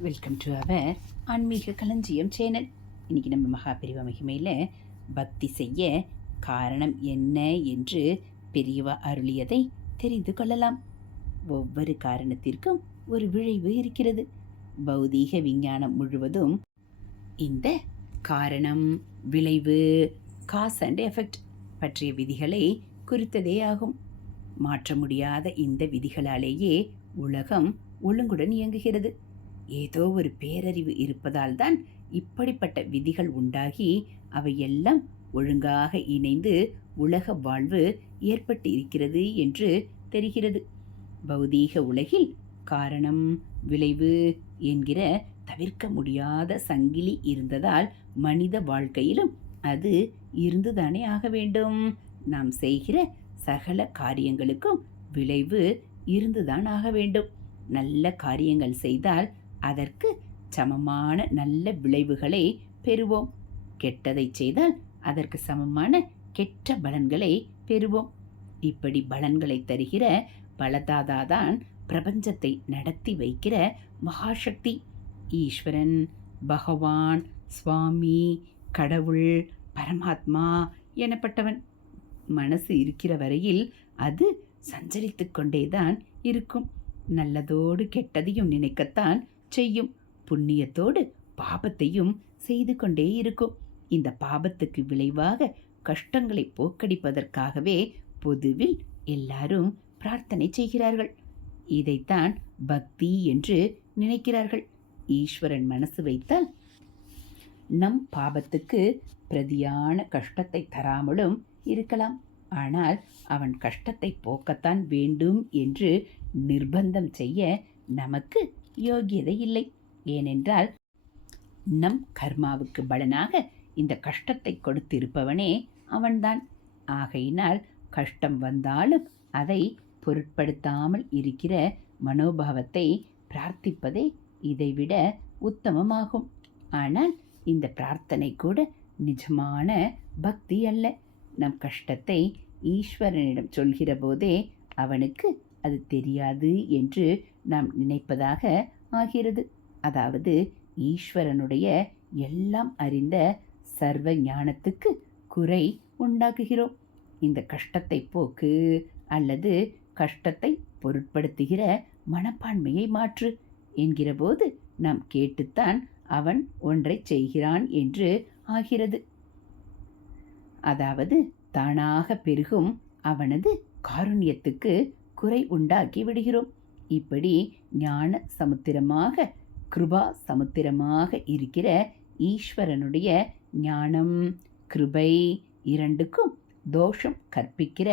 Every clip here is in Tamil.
வெல்கம் டு அவர் ஆன்மீக களஞ்சியம் சேனல். இன்றைக்கி நம்ம மகா மகிமையில் பக்தி செய்ய காரணம் என்ன என்று பெரியவா அருளியதை தெரிந்து கொள்ளலாம். ஒவ்வொரு காரணத்திற்கும் ஒரு விளைவு இருக்கிறது. பௌதீக விஞ்ஞானம் முழுவதும் இந்த காரணம் விளைவு காஸ் அண்ட் எஃபெக்ட் பற்றிய விதிகளை குறித்ததே ஆகும். மாற்ற முடியாத இந்த விதிகளாலேயே உலகம் ஒழுங்குடன் இயங்குகிறது. ஏதோ ஒரு பேரறிவு இருப்பதால் தான் இப்படிப்பட்ட விதிகள் உண்டாகி அவையெல்லாம் ஒழுங்காக இணைந்து உலக வாழ்வு ஏற்பட்டு இருக்கிறது என்று தெரிகிறது. பௌதீக உலகில் காரணம் விளைவு என்கிற தவிர்க்க முடியாத சங்கிலி இருந்ததால் மனித வாழ்க்கையிலும் அது இருந்துதானே ஆக வேண்டும். நாம் செய்கிற சகல காரியங்களுக்கும் விளைவு இருந்துதான் ஆக வேண்டும். நல்ல காரியங்கள் செய்தால் அதற்கு சமமான நல்ல விளைவுகளை பெறுவோம். கெட்டதை செய்தால் அதற்கு சமமான கெட்ட பலன்களை பெறுவோம். இப்படி பலன்களை தருகிற பலதாதாதான் பிரபஞ்சத்தை நடத்தி வைக்கிற மகாசக்தி. ஈஸ்வரன் பகவான் சுவாமி கடவுள் பரமாத்மா எனப்பட்டவன். மனசு இருக்கிற வரையில் அது சஞ்சரித்து கொண்டேதான் இருக்கும். நல்லதோடு கெட்டதையும் நினைக்கத்தான் செய்யும். புண்ணியத்தோடு பாபத்தையும் செய்து கொண்டே இருக்கும். இந்த பாபத்துக்கு விளைவாக கஷ்டங்களை போக்கடிப்பதற்காகவே பொதுவில் எல்லாரும் பிரார்த்தனை செய்கிறார்கள். இதைத்தான் பக்தி என்று நினைக்கிறார்கள். ஈஸ்வரன் மனசு வைத்தால் நம் பாபத்துக்கு பிரதியான கஷ்டத்தை தராமலும் இருக்கலாம். ஆனால் அவன் கஷ்டத்தை போக்கத்தான் வேண்டும் என்று நிர்பந்தம் செய்ய நமக்கு யோகியதை இல்லை. ஏனென்றால் நம் கர்மாவுக்கு பலனாக இந்த கஷ்டத்தை கொடுத்திருப்பவனே அவன்தான். ஆகையினால் கஷ்டம் வந்தாலும் அதை பொருட்படுத்தாமல் இருக்கிற மனோபாவத்தை பிரார்த்திப்பதே இதைவிட உத்தமமாகும். ஆனால் இந்த பிரார்த்தனை கூட நிஜமான பக்தி அல்ல. நம் கஷ்டத்தை ஈஸ்வரனிடம் சொல்கிற போதே அவனுக்கு அது தெரியாது என்று நாம் நினைப்பதாக ஆகிறது. அதாவது ஈஸ்வரனுடைய எல்லாம் அறிந்த சர்வ ஞானத்துக்கு குறை உண்டாக்குகிறோம். இந்த கஷ்டத்தை போக்கு அல்லது கஷ்டத்தை பொருட்படுத்துகிற மனப்பான்மையை மாற்று என்கிறபோது நாம் கேட்டுத்தான் அவன் ஒன்றை செய்கிறான் என்று ஆகிறது. அதாவது தானாக பெருகும் அவனது காருண்யத்துக்கு குறை உண்டாக்கி விடுகிறோம். இப்படி ஞான சமுத்திரமாக கிருபா சமுத்திரமாக இருக்கிற ஈஸ்வரனுடைய ஞானம் கிருபை இரண்டுக்கும் தோஷம் கற்பிக்கிற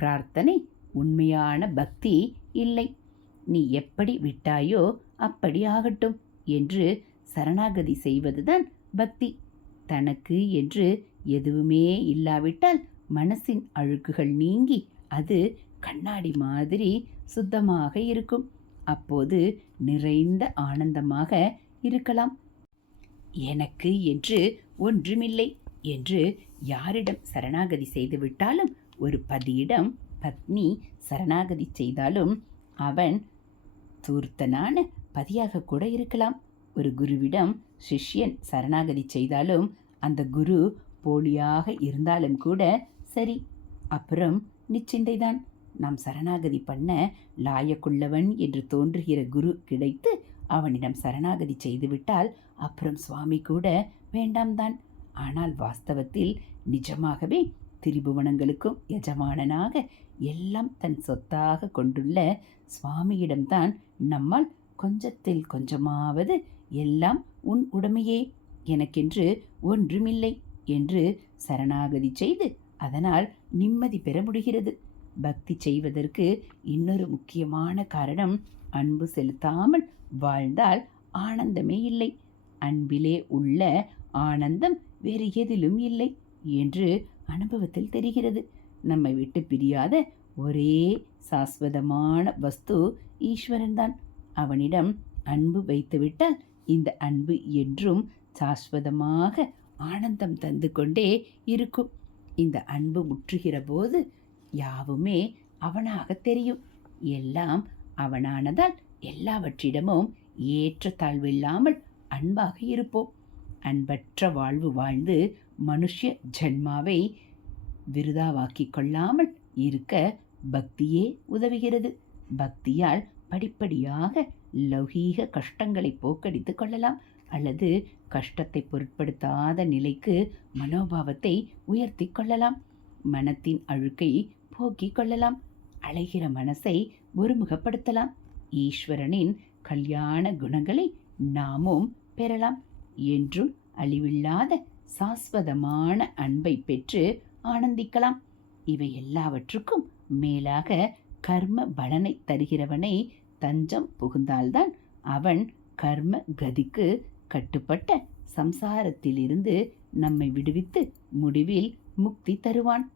பிரார்த்தனை உண்மையான பக்தி இல்லை. நீ எப்படி விட்டாயோ அப்படி ஆகட்டும் என்று சரணாகதி செய்வதுதான் பக்தி. தனக்கு என்று எதுவுமே இல்லாவிட்டால் மனசின் அழுக்குகள் நீங்கி அது கண்ணாடி மாதிரி சுத்தமாக இருக்கும். அப்போது நிறைந்த ஆனந்தமாக இருக்கலாம். எனக்கு என்று ஒன்றுமில்லை என்று யாரிடம் சரணாகதி செய்துவிட்டாலும் ஒரு பதியிடம் பத்னி சரணாகதி செய்தாலும் அவன் தூர்த்தனான பதியாக கூட இருக்கலாம். ஒரு குருவிடம் சிஷ்யன் சரணாகதி செய்தாலும் அந்த குரு போலியாக இருந்தாலும் கூட சரி அப்புறம் நிச்சிந்தைதான். நாம் சரணாகதி பண்ண லாயக்குள்ளவன் என்று தோன்றுகிற குரு கிடைத்து அவனிடம் சரணாகதி செய்துவிட்டால் அப்புறம் சுவாமி கூட வேண்டாம்தான். ஆனால் வாஸ்தவத்தில் நிஜமாகவே திரிபுவனங்களுக்கும் எஜமானனாக எல்லாம் தன் சொத்தாக கொண்டுள்ள சுவாமியிடம்தான் நம்மால் கொஞ்சத்தில் கொஞ்சமாவது எல்லாம் உன் உடமையே. எனக்கென்று ஒன்றுமில்லை என்று சரணாகதி செய்து அதனால் நிம்மதி பெற முடிகிறது. பக்தி செய்வதற்கு இன்னொரு முக்கியமான காரணம் அன்பு செலுத்தாமல் வாழ்ந்தால் ஆனந்தமே இல்லை. அன்பிலே உள்ள ஆனந்தம் வேறு எதிலும் இல்லை என்று அனுபவத்தில் தெரிகிறது. நம்மை விட்டு பிரியாத ஒரே சாஸ்வதமான வஸ்து ஈஸ்வரன்தான் அவனிடம் அன்பு வைத்துவிட்டால் இந்த அன்பு என்றும் சாஸ்வதமாக ஆனந்தம் தந்து கொண்டே இருக்கும். இந்த அன்பு முற்றுகிற போது யாவுமே அவனாக தெரியும். எல்லாம் அவனானதால் எல்லாவற்றிடமும் ஏற்ற தாழ்வில்லாமல் அன்பாக இருப்போம். அன்பற்ற வாழ்வு வாழ்ந்து மனுஷ ஜென்மாவை விருதாவாக்கிக் கொள்ளாமல் இருக்க பக்தியே உதவுகிறது. பக்தியால் படிப்படியாக லௌகீக கஷ்டங்களை போக்கடித்து கொள்ளலாம் அல்லது கஷ்டத்தை பொருட்படுத்தாத நிலைக்கு மனோபாவத்தை உயர்த்தி கொள்ளலாம். மனத்தின் அழுக்கை போக்கிக் கொள்ளலாம். அழைகிற மனசை ஒருமுகப்படுத்தலாம். ஈஸ்வரனின் கல்யாண குணங்களை நாமும் பெறலாம். என்றும் அழிவில்லாத சாஸ்வதமான அன்பை பெற்று ஆனந்திக்கலாம். இவை எல்லாவற்றுக்கும் மேலாக கர்ம பலனை தருகிறவனை தஞ்சம் புகுந்தால்தான் அவன் கர்ம கதிக்கு கட்டுப்பட்ட சம்சாரத்திலிருந்து நம்மை விடுவித்து முடிவில் முக்தி தருவான்.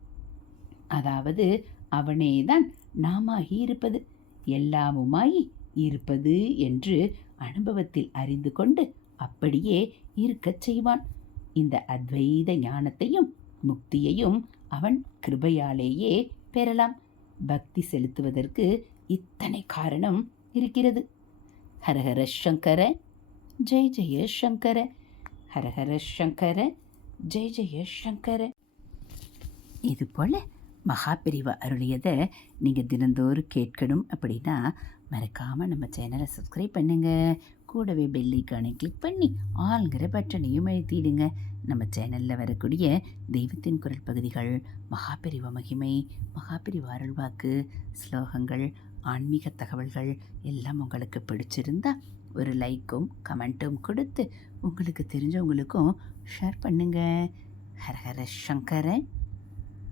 அதாவது அவனேதான் நாமாகி இருப்பது எல்லாமுமாய் இருப்பது என்று அனுபவத்தில் அறிந்து கொண்டு அப்படியே இருக்கச் செய்வான். இந்த அத்வைத ஞானத்தையும் முக்தியையும் அவன் கிருபையாலேயே பெறலாம். பக்தி செலுத்துவதற்கு இத்தனை காரணம் இருக்கிறது. ஹரஹர சங்கர ஜெய் ஜெய சங்கர ஹரஹர சங்கர ஜெய் ஜெய சங்கர. இதுபோல் மகாபிரிவா அருளியதை நீங்கள் தினந்தோறும் கேட்கணும் அப்படின்னா மறக்காமல் நம்ம சேனலை சப்ஸ்கிரைப் பண்ணுங்கள் கூடவே பெல்லைக்கானை கிளிக் பண்ணி ஆளுங்கிற பட்டனையும் அழுத்திடுங்க. நம்ம சேனலில் வரக்கூடிய தெய்வத்தின் குரல் பகுதிகள் மகாபிரிவ மகிமை மகாபிரிவ அருள்வாக்கு ஸ்லோகங்கள் ஆன்மீக தகவல்கள் எல்லாம் உங்களுக்கு பிடிச்சிருந்தா ஒரு லைக்கும் கமெண்ட்டும் கொடுத்து உங்களுக்கு தெரிஞ்சவங்களுக்கும் ஷேர் பண்ணுங்க. ஹரஹர சங்கரன்.